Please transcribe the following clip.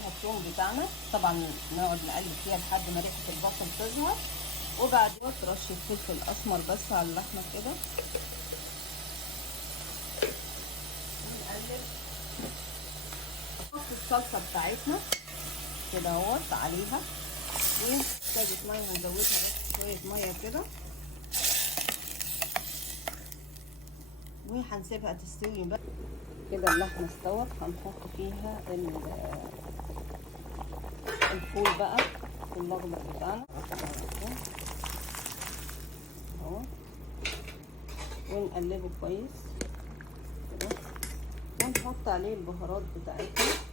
عليها الثوم بتاعنا، طبعا نقعد نقلب فيها لحد ما ريحه البصل تظهر، وبعدين رشه فلفل اسمر بس على اللحمه كده ونقلب. نحط الصلصه بتاعتنا كده اهوت عليها، ومحتاجه ميه هنزودها بس شويه ميه كده، وهنسيبها تستوي بقى كده. اللحمه استوت، هنحط فيها الفول بقى، الفول الاخضر بتاعنا اهو، ونقلبه كويس كده، ونحط عليه البهارات بتاعتنا.